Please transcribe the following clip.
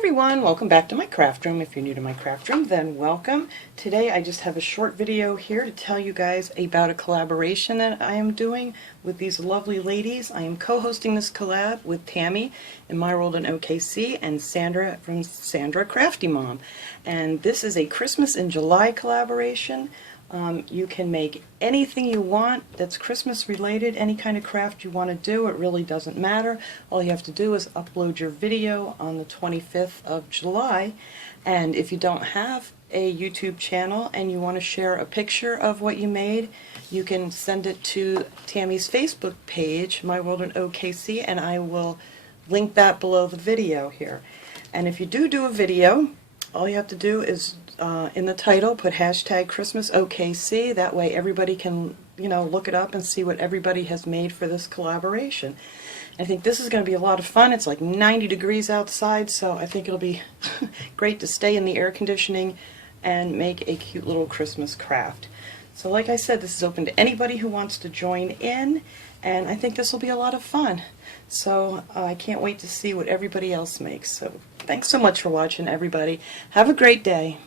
Everyone, welcome back to my craft room. If you're new to my craft room, then welcome. Today I just have a short video here to tell you guys about a collaboration that I am doing with these lovely ladies. I am co-hosting this collab with Tammy in My World in OKC and Sandra from Sandra Crafty Mom. And this is a Christmas in July collaboration. You can make anything you want that's Christmas related, any kind of craft you want to do. It really doesn't matter. All you have to do is upload your video on the 25th of July. And if you don't have a YouTube channel and you want to share a picture of what you made, you can send it to Tammy's Facebook page, My World in OKC, and I will link that below the video here. And if you do a video, all you have to do is in the title put hashtag Christmas OKC. That way everybody can, look it up and see what everybody has made for this collaboration. I think this is going to be a lot of fun. It's like 90 degrees outside, so I think it'll be great to stay in the air conditioning and make a cute little Christmas craft. So like I said, this is open to anybody who wants to join in, and I think this will be a lot of fun. So I can't wait to see what everybody else makes. So thanks so much for watching, everybody. Have a great day.